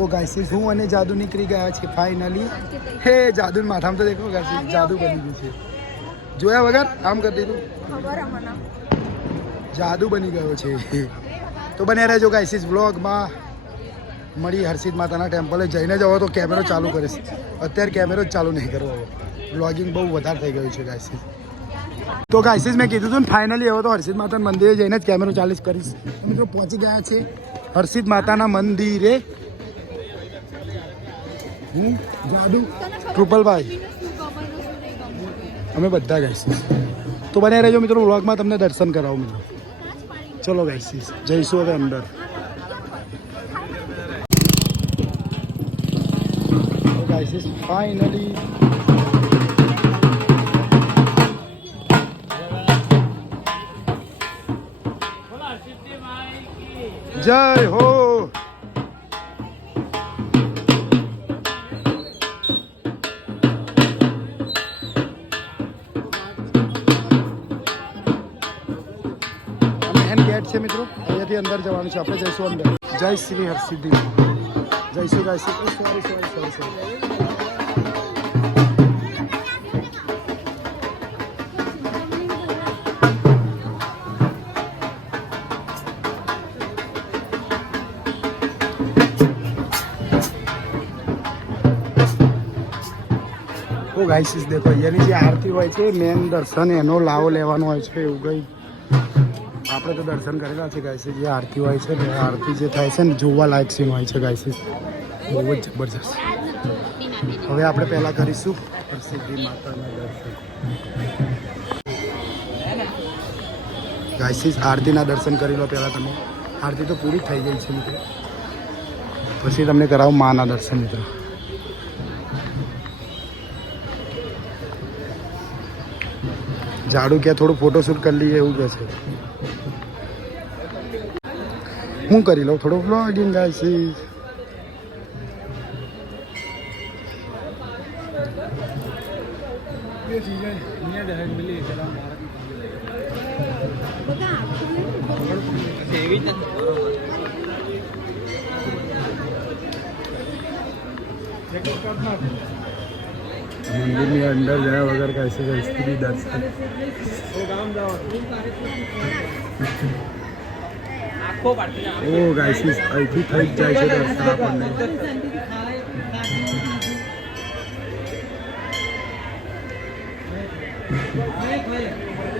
तो गाइसिस हूँ અને જાદુ નીકળી ગયા છે ફાઇનલી. હે જાદુ માથામાં તો દેખો ગાइसिस જાદુ બની ગયું છે. જોયા વગર આમ કરી દીધું. જાદુ બની ગયો છે. તો બને રહેજો ગાइसिस વ્લોગમાં. મળી હર્ષિદ માતાના ટેમ્પલે જઈને જવો તો કેમેરો ચાલુ કરીશ. અત્યારે કેમેરો જ ચાલુ નહીં કરવો. વ્લોગિંગ બહુ વધારે થઈ ગયું છે ગાइसिस. તો ગાइसिस મેં કીધું હતું ને ફાઇનલી હવે તો હર્ષિદ માતાના મંદિરે જઈને જ કેમેરો ચાલુ કરીશ. મિત્રો પહોંચી ગયા છે હર્ષિદ માતાના મંદિરે. હું જાદુ કૃપલભાઈ અમે બધા ગાइसिस. તો બને રહેજો મિત્રો વ્લોગમાં તમને દર્શન કરાવું મિત્રો. ચલો ગાइसिस જઈશું હવે અંદર. गाइसिस फाइनली जय हो. મેન ગેટ છે મિત્રો, અહીંયાથી અંદર જવાનું છે. આપણે જઈશું અંદર. જય શ્રી હરસિદ્ધિ જઈશું ગાइसिस. સોરી તો ગાइसिस देखो અહીંયાની જે આરતી હોય છે મેન દર્શન એનો લાવો લેવાનો હોય છે. એવું કંઈ આપણે તો દર્શન કરેલા છે ગાइसिस. જે આરતી હોય છે ને આરતી જે થાય છે ને જોવા લાયક સીન હોય છે गाइसिस. બહુ જ જબરજસ્ત. હવે આપણે પહેલાં કરીશું હરસિદ્ધિ માતાના દર્શન. गाइसिस આરતીના દર્શન કરી લો પહેલાં તમે. આરતી તો પૂરી થઈ ગઈ છે મિત્રો. પછી તમને કરાવું માના દર્શન મિત્રો. ઝાડુ ક્યાં થોડું ફોટોશૂટ કરી લઈએ એવું કહે છે. હું કરી લઉં થોડું વ્લોગિંગ गाइसिस. મંદિરની અંદર ગયા વગર ગાइसिस હરસિદ્ધિ દર્શન. ઓ गाइसिस અહીંથી થઈ જ જાય છે દર્શન આપણને.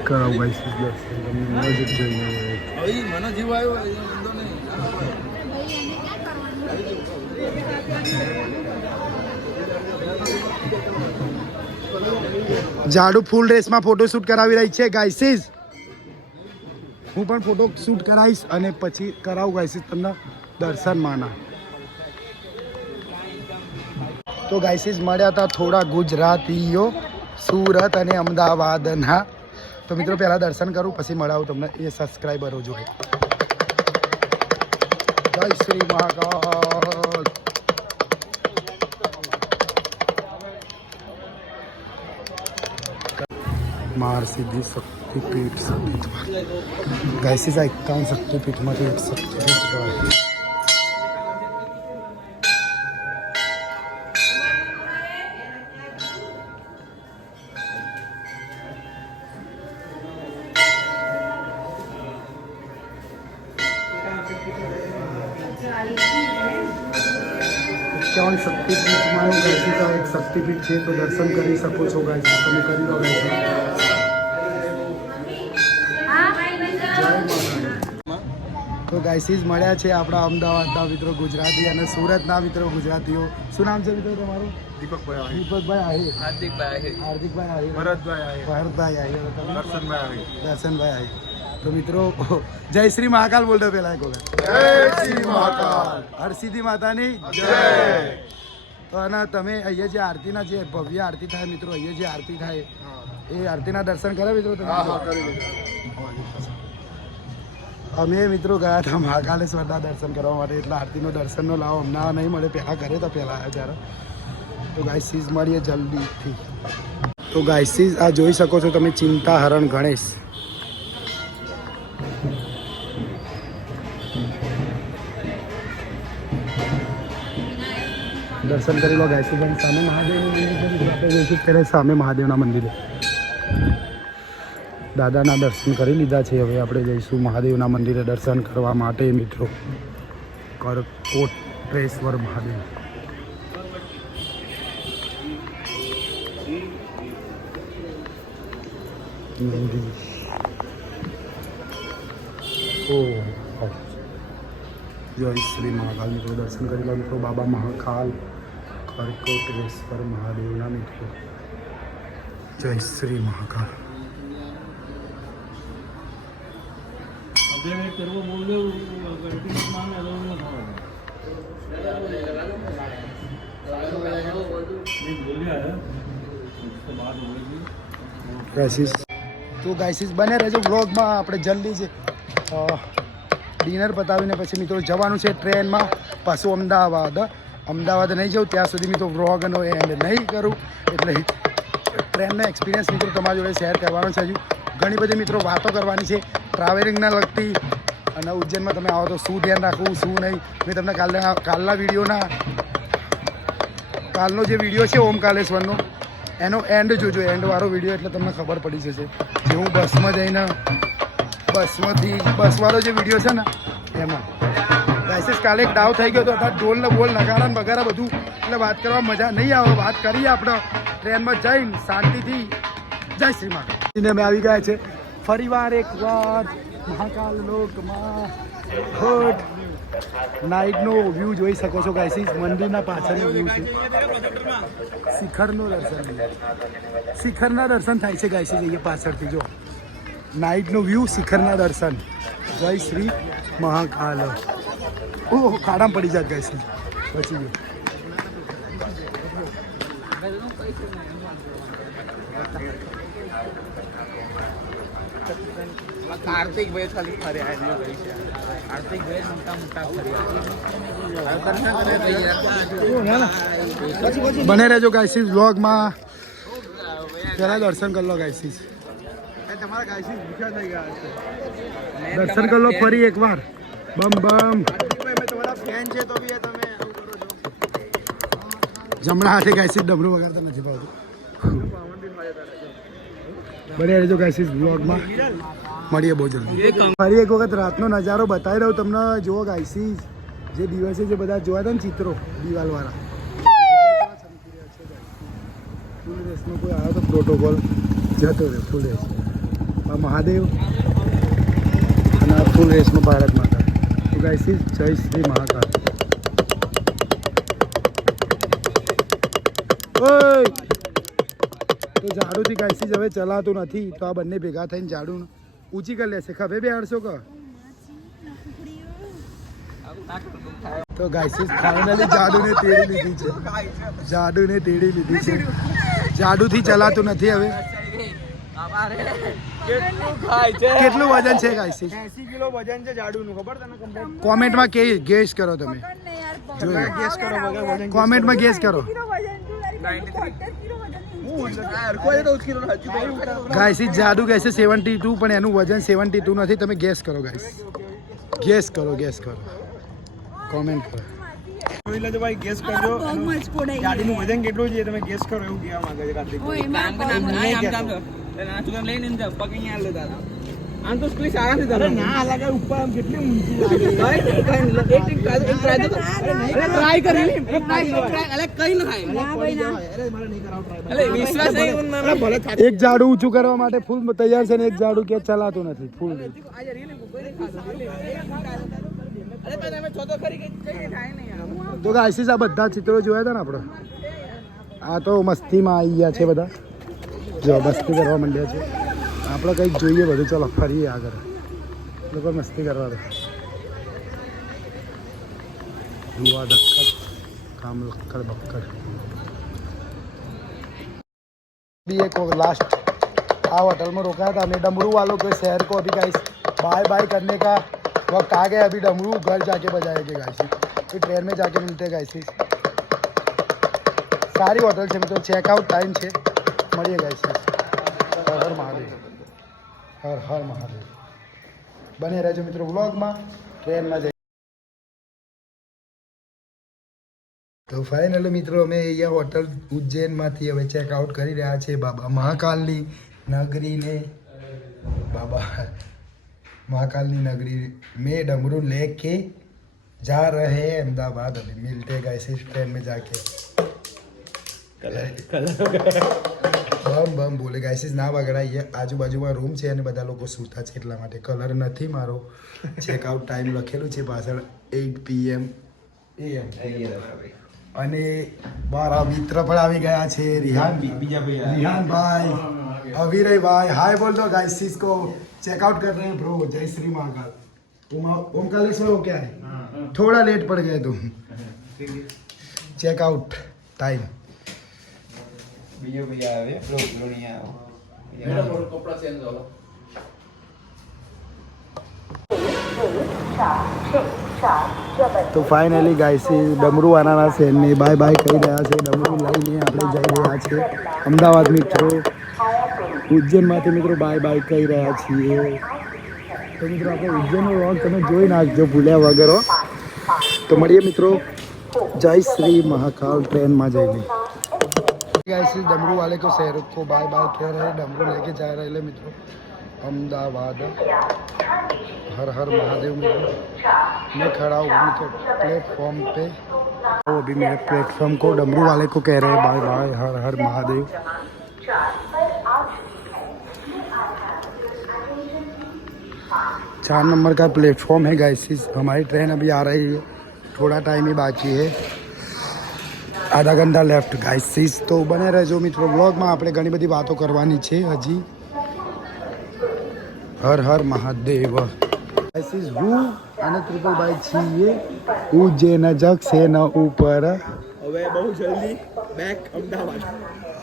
કરાવ गाइसिस દર્શન તમને મજા જ જોઈને મને જીવ આવ્યો વાંધો નહીં. ઝાડુ ફૂલ ડ્રેસમાં ફોટોશૂટ કરાવી રહી છે गाइसिस. હું પણ ફોટો શૂટ કરાવીશ અને પછી કરાવું गाइसिस તમને દર્શન માના. તો गाइसिस મળ્યા હતા થોડા ગુજરાતીઓ સુરત અને અમદાવાદના. તો મિત્રો પહેલાં દર્શન કરું પછી મળાવું તમને એ સબસ્ક્રાઈબરો જોડે. જય શ્રી મહાકાલ. મહાસિદ્ધિ શક્તિપીઠ गाइसिस આ 51 શક્તિપીઠમાંથી એક શક્તિપીઠ કહેવાય. ક્યાં શક્તિપીઠમાં गाइसिस આ એક શક્તિપીઠ છે. તો દર્શન કરી શકો છો गाइसिस. તમે કરી લો गाइसिस. તો गाइसिस મળ્યા છે આપણા અમદાવાદના મિત્રો ગુજરાતી અને સુરતના મિત્રો ગુજરાતીઓ. શું નામ છે મિત્રો તમારું? દીપકભાઈ આહિર. હાર્દિકભાઈ આહિર. ભરતભાઈ આહિર. દર્શનભાઈ આહિર. તો મિત્રો જય શ્રી મહાકાલ બોલતો પેલા એક વખત. જય શ્રી મહાકાલ. હરસિદ્ધિ માતાની જય. તો અને તમે અહીંયા જે આરતીના જે ભવ્ય આરતી થાય મિત્રો, અહીંયા જે આરતી થાય એ આરતીના દર્શન કર્યા મિત્રો તમે? અમે મિત્રો ગયા હતા મહાકાલેશ્વરના દર્શન કરવા માટે. એટલે આરતીનો દર્શનનો લાવો હમણાં નહીં મળે. પહેલાં કરે તો પહેલાં આવ્યા ત્યારે. તો गाइसिस મળીએ જલ્દીથી. તો गाइसिस આ જોઈ શકો છો તમે ચિંતા હરણ ગણેશ. દર્શન કરી લો ગાઈસ. સામે મહાદેવનું મંદિર છે. આપણે જઈશું ત્યારે સામે મહાદેવના મંદિરે. દાદાના દર્શન કરી લીધા છે. હવે આપણે જઈશું મહાદેવના મંદિરે દર્શન કરવા માટે મિત્રો. કરકોટેશ્વર મહાદેવ. જય શ્રી મહાકાલ મિત્રો. દર્શન કરી લો મિત્રો. બાબા મહાકાલ કરકોટેશ્વર મહાદેવના મિત્રો. જય શ્રી મહાકાલ. તો ગાઈસીસ બને રહેજો વ્લોગમાં. આપણે જલ્દી છે ડિનર પતાવીને પછી મિત્રો જવાનું છે ટ્રેનમાં પાછું અમદાવાદ. અમદાવાદ નહીં જાઉં ત્યાં સુધી મિત્રો વ્લોગનો એન્ડ નહીં કરું. એટલે ટ્રેનનો એક્સપિરિયન્સ મિત્રો તમારી જોડે શેર કરવાનો છે. હજુ ઘણી બધી મિત્રો વાતો કરવાની છે ટ્રાવેલિંગના લગતી. અને ઉજ્જૈનમાં તમે આવો તો શું ધ્યાન રાખવું શું નહીં મેં તમને કાલના વિડીયોના કાલનો જે વિડીયો છે ઓમકાલેશ્વરનો એનો એન્ડ જોજો. એન્ડવાળો વિડીયો એટલે તમને ખબર પડી જશે. જે હું બસમાં જઈને બસવાળો જે વિડીયો છે ને એમાં ગાઈસીસ કાલે એક ડાવ થઈ ગયો હતો. અત્યારે ઢોલ ને બોલ નગારા ને બગારા બધું એટલે વાત કરવા મજા નહીં આવે. વાત કરીએ આપણે ટ્રેનમાં જઈને શાંતિથી. જય શ્રી મહાકાલ. અમે આવી ગયા છે ફરીવાર એક વાર મહાકાલ લોકમાં. નાઇટનો વ્યૂ જોઈ શકો છો ગાઈસીસ. મંદિરના પાછળનો વ્યૂ છે. શિખરના દર્શન થાય છે ગાઈસીસ અહીંયા પાછળથી. જો નાઇટનો વ્યૂ, શિખરના દર્શન. જય શ્રી મહાકાલ. ઓહ ખાડામાં પડી જાત ગાઈસીસ. બચી ગયો. કાર્તિકભાઈ ખાલી ફર્યા. કાર્તિકભાઈ મોટા બને રહેજો ગાઈસીસ વ્લોગમાં. પહેલા દર્શન કરી લો ગાઈસીસ. દર્શન કરી લો ફરી એકવાર. બમ બમ. જમણા હાથે ગાઈસીસ ડમરું વગાડતા નથી ભાવતું. બને રહેજો ગાઈસીસ વ્લોગમાં. મળીએ બહુ જલ્દી. ફરી એક વખત રાતનો નજારો બતાવી દઉં તમને. જુઓ ગાઈસીસ જે દિવસે જે બધા જોયા હતા ને ચિત્રો દિવાલવાળા. ફૂલ રેસનો કોઈ આવ્યો તો પ્રોટોકોલ જતો રહ્યો. ફૂલ રેસ મહાદેવ અને ફૂલ રેસમાં ભારત માતા. તો ગાઈસીસ જય શ્રી મહાકાલ. ઓય તો ઝાડુથી ગાઈસીસ હવે ચલાતું નથી. તો આ બંને ભેગા થઈને ઝાડુ ઊંચી કરી લેશે. ખભે બે હાડશો કે તો ગાઈસીસ ફાઇનલી જાડુને તેડી લીધી છે. જાડુને તેડી લીધી છે. જાડુથી ચલાતું નથી હવે. કેટલું વજન છે ગાઈસીસ? 80 કિલો વજન છે જાડુનું. ખબર તને? કોમેન્ટમાં ગેસ કરો તમે. ગેસ કરો કોમેન્ટમાં ગેસ કરો. ગાઈસીસ જાડુ કહે છે 72 પણ એનું વજન 72 નથી. તમે ગેસ કરો ગાઈસ. ગેસ કરો કોમેન્ટ કરો. ભાઈ ગેસ કરજો ગાડીનું વજન કેટલું છે તમે ગેસ કરો એવું કહેવા માંગે છે કાર્તિક. આમ તો સ્ક્રીન આરામથી ધરો. ના લાગે ઉપર આમ કેટલી ઊંચી લાગે. ટ્રાય કરી અલે કઈ ન થાય. અલે વિશ્વાસ નહીં. એક ઝાડુ ઊંચું કરવા માટે ફૂલ તૈયાર છે ને એક ઝાડુ કે ચલાતું નથી. ફૂલ તો ગાઈસીસ આ બધા ચિત્રો જોયા હતા ને આપણે. આ તો મસ્તીમાં આવી ગયા છે બધા. જો મસ્તી કરવા માંડ્યા છે. આપણે કંઈક જોઈએ બધું. ચલો ફરીએ આગળ. લોકો મસ્તી કરવા દે. યુવા દખત કામ લક્કડ બક્કડ. एक लास्ट आ होटल में रोका था हमने. डमरू वालों के शहर को अभी गाइस बाय बाय करने का वक्त आ गया. अभी डमरू घर जाके बजाएंगे गाइस. फिर ट्रेन में जाके मिलते हैं गाइस. सारी होटल से मतलब चेकआउट टाइम से મળીએ ગાઈસ. હર હર મહાદેવ. હર હર મહાદેવ. બને રહેજો મિત્રો વ્લોગમાં. ટ્રેનમાં જઈ તો ફાઇનલી મિત્રો અમે અહીંયા હોટલ ઉજ્જૈનમાંથી હવે ચેકઆઉટ કરી રહ્યા છીએ બાબા મહાકાલની નગરીને बाबा महाकाल की नगरी में डमरू लेके जा रहे हैं अहमदाबाद अभी मिलते हैं गाइस इस ट्रेन में जाके बम बम बोले गाइस ना वगड़ाइए आजू बाजू में रूम है बधा लोग सूता है એટલા માટે કલર નથી મારો ચેકઆઉટ ટાઈમ લખેલું છે પાછળ 8 PM અને મારા મિત્ર પણ આવી ગયા છે रिहान भाई अविरय भाई हाय बोल दो गाइस इसको चेकआउट कर रहे हैं ब्रो जय श्री महाकाल ओमकालेश्वर हो क्या है थोड़ा लेट पड़ गए तुम चेकआउट टाइम भैया आवे ब्रो नहीं आओ मेरा कपड़ा चेंज हो तो फाइनली गाइस डमरू आना शहर बाय बाय कही रहा है डमरू लईने આપણે જઈ રહ્યા છીએ અમદાવાદ મિત્રો ઉજ્જૈનમાંથી મિત્રો બાય બાય કહી રહ્યા છીએ તો મિત્રો આપણે ઉજ્જૈનનો વ્લોગ તમે જોઈ નાખજો ભૂલ્યા વગર તો મળીએ મિત્રો જય શ્રી महाकाल ट्रेन में जઈને गाइस डमरू वाले को शहर को बाय बाय कह रहे हैं डमरू लेके जा रहे हैं मित्रों अहमदाबाद हर हर महादेव मित्रों मैं खड़ा हूँ उनके प्लेटफॉर्म पे तो अभी मेरे प्लेटफॉर्म को डमरू वाले को कह रहे हैं बाय बाय हर हर महादेव 4 नंबर का प्लेटफॉर्म है गाइस हमारी ट्रेन अभी आ रही है थोड़ा टाइम ही बाकी है आधा घंटा लेफ्ट गाइस तो बने रहજો મિત્રો વ્લોગમાં આપણે ઘણી બધી વાતો કરવાની છે હજી હર હર મહાદેવ ગાइस હું અને ત્રિપલભાઈ છીએ ઉજ્જૈન જંકશન ઉપર હવે બહુ જલ્દી બેક અમદાવાદ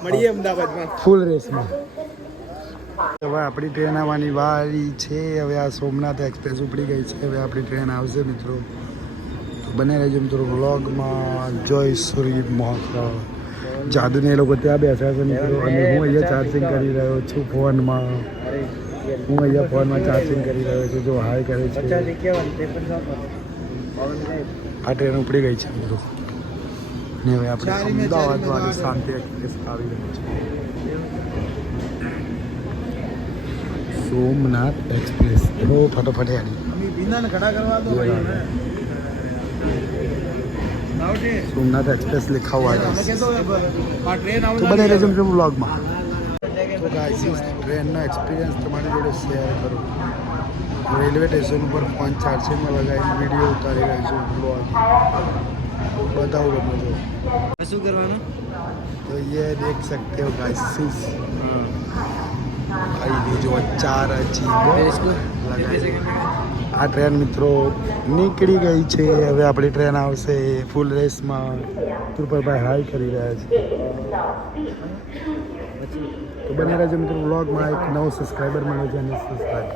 મળીએ અમદાવાદમાં ફૂલ રેસમાં હવે આપણી ટ્રેન આવવાની વારી છે હવે આ સોમનાથ એક્સપ્રેસ ઉપડી ગઈ છે હવે આપણી ટ્રેન આવશે મિત્રો તો બને રહેજો મિત્રો વ્લોગમાં જય શ્રી મહાકાલ જાદુને એ લોકો ત્યાં બેઠા છે મિત્રો અને હું અહીંયા ચાર્જિંગ કરી રહ્યો છું ફોનમાં હું અહીંયા ફોનમાં ચાર્જિંગ કરી રહ્યો છું જો હાય કરે છે આ ટ્રેન ઉપડી ગઈ છે મિત્રો ને હવે આપણે અમદાવાદ વાળી શાંતિ એક્સપ્રેસ આવી રહી છે सोमनाथ एक्सप्रेस वो फटाफट यानी खड़ा करवा दो सोमनाथ एक्सप्रेस लिखा हुआ है तो बने रहे ब्लॉग में तो गाइस ट्रेन ना एक्सपीरियंस तुम्हारी जोड़े शेयर करो रेलवे स्टेशन पर फोन चार्जिंग में लगाई वीडियो उतारी रही छो ब्लॉग बताओ तुम जो शू करवाना तो ये देख सकते हो गाइस जो 4 आ ट्रेन मित्रों निकली गई है हवे अपनी ट्रेन आवशे फूल रेस में त्रिपलभाई हाई करी रहा है तो बने रहो मित्रों व्लॉग में एक नव सब्सक्राइबर मळे छे અને सब्सक्राइब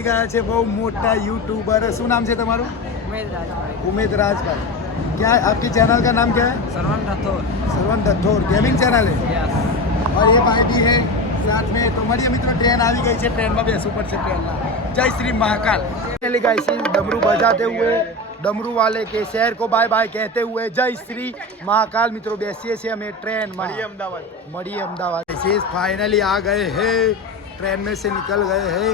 गया है बहुत मोटा यूट्यूबर शू नाम है तुम्हारू उमेद राजभाई क्या आपके चैनल का नाम क्या है सरवन राठौर गेमिंग चैनल है और ये भाई भी है साथ में तो मरिए मित्रों ट्रेन आ गई है ट्रेन में बेसू पड़े ट्रेन जय श्री महाकाल गाइस डमरू बजाते हुए डमरू वाले के शहर को बाय बाय कहते हुए जय श्री महाकाल मित्रों बेसिए से हमें ट्रेन मड़ी अहमदाबाद फाइनली आ गए हैं ट्रेन में से निकल गए हैं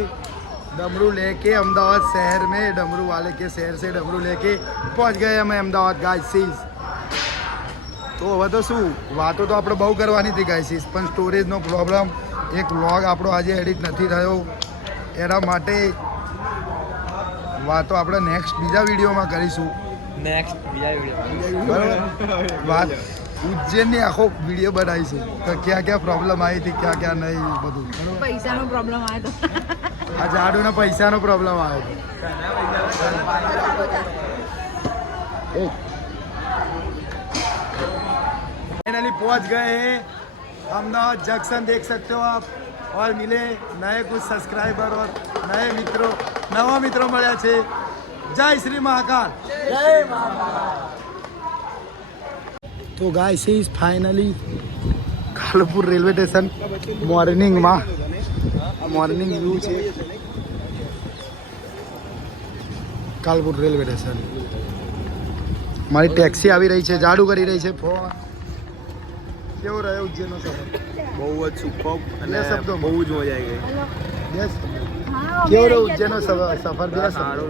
डमरू लेके अहमदाबाद शहर में डमरू वाले के शहर से डमरू लेके पहुंच गए हमें अहमदाबाद गाइस तो હવે તો શું વાતો તો આપણે બહુ કરવાની હતી ગાઈસીસ પણ સ્ટોરેજનો પ્રોબ્લેમ એક વ્લોગ આપણો આજે એડિટ નથી થયો એના માટે વાતો આપણે નેક્સ્ટ બીજા વિડીયોમાં કરીશું વાત ઉજ્જૈનની આખો વિડીયો બનાવીશું તો ક્યાં ક્યાં પ્રોબ્લેમ આવી હતી ક્યાં ક્યાં નહીં બધું પૈસાનો પ્રોબ્લેમ આવ્યો તો આ જાડુનો પૈસાનો પ્રોબ્લેમ આવ્યો फाइनली पहुंच गए हैं अहमदाबाद जंक्शन देख सकते हो आप और मिले नए कुछ सब्सक्राइबर और नए मित्रों नवा मित्रों મળ્યા છે जय श्री महाकाल जय महाकाल तो guys is finally Kalupur railway station morning view છે कालपुर रेलवे स्टेशन મારી ટેક્સી આવી રહી છે, જાડુ કરી રહી છે ફોન. કેવો રહ્યો ઉજ્જૈનનો સફર? બહુ જ સુપર બે શબ્દો બહુ જ મજા આવી ગઈ. બે શબ્દો. કેવો રહ્યો ઉજ્જૈનનો સફર? બે શબ્દો.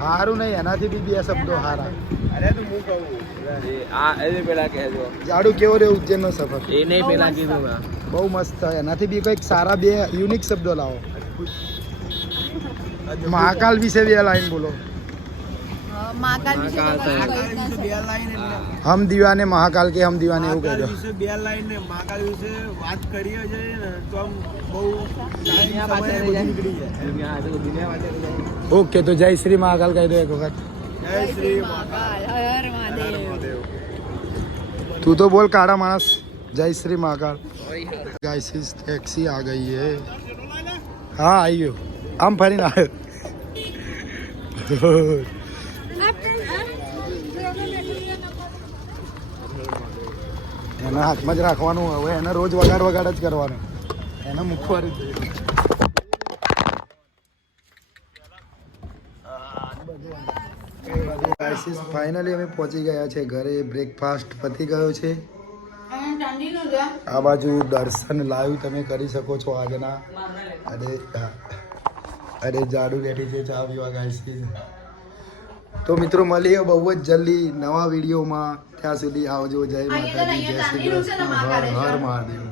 સારું નહીં, એનાથી બી બે શબ્દો સારા. અરે તો હું કહું આ એને પેલા કહેજો. જાડુ કેવો રહ્યો ઉજ્જૈનનો સફર? એ નહીં પેલા કીધું મેં. બહુ મસ્ત. એનાથી બી કંઈક સારા બે યુનિક શબ્દો લાવો. મહાકાલ વિશે બે લાઈન બોલો. મહાકાલ વિશે તો કશું કહી જ ના બે શકે. લાઈન હમ દીવાને મહાકાલ કે હમ દીવાને એવું કહેજો. વિશે બે લાઈન ને મહાકાલ વિશે વાત કરીએ છે ને તો આમ બહુ દુનિયા પાસે રહી જાય. દુનિયા માટે ઓકે, તો જય શ્રી મહાકાલ કહી દો એક વખત. જય શ્રી મહાકાલ હર હર મહાદેવ. મહાદેવ. તું તો બોલ કાળા માણસ. જય Shri Mahakal. Guys is taxi આ ગઈ હે. હા આવી ગયો. આમ ફરીને આવ્યો. એના હાથમાં જ રાખવાનું. હવે એને રોજ વગાડ જ કરવાનું. એને મૂકવાનું જ ફાઇનલી અમે પહોંચી ગયા છે ઘરે. બ્રેકફાસ્ટ પતી ગયો છે. આ બાજુ દર્શન લાઈવ તમે કરી શકો છો આગના. અરે જાડુ બેઠી છે ચા પીવા. ગાઈસ તો મિત્રો મળીએ બહુ જ જલ્દી નવા વિડીયોમાં. ત્યાં સુધી આવજો. જય માતાજી, જય શ્રી કૃષ્ણ, હર હર મહાદેવ.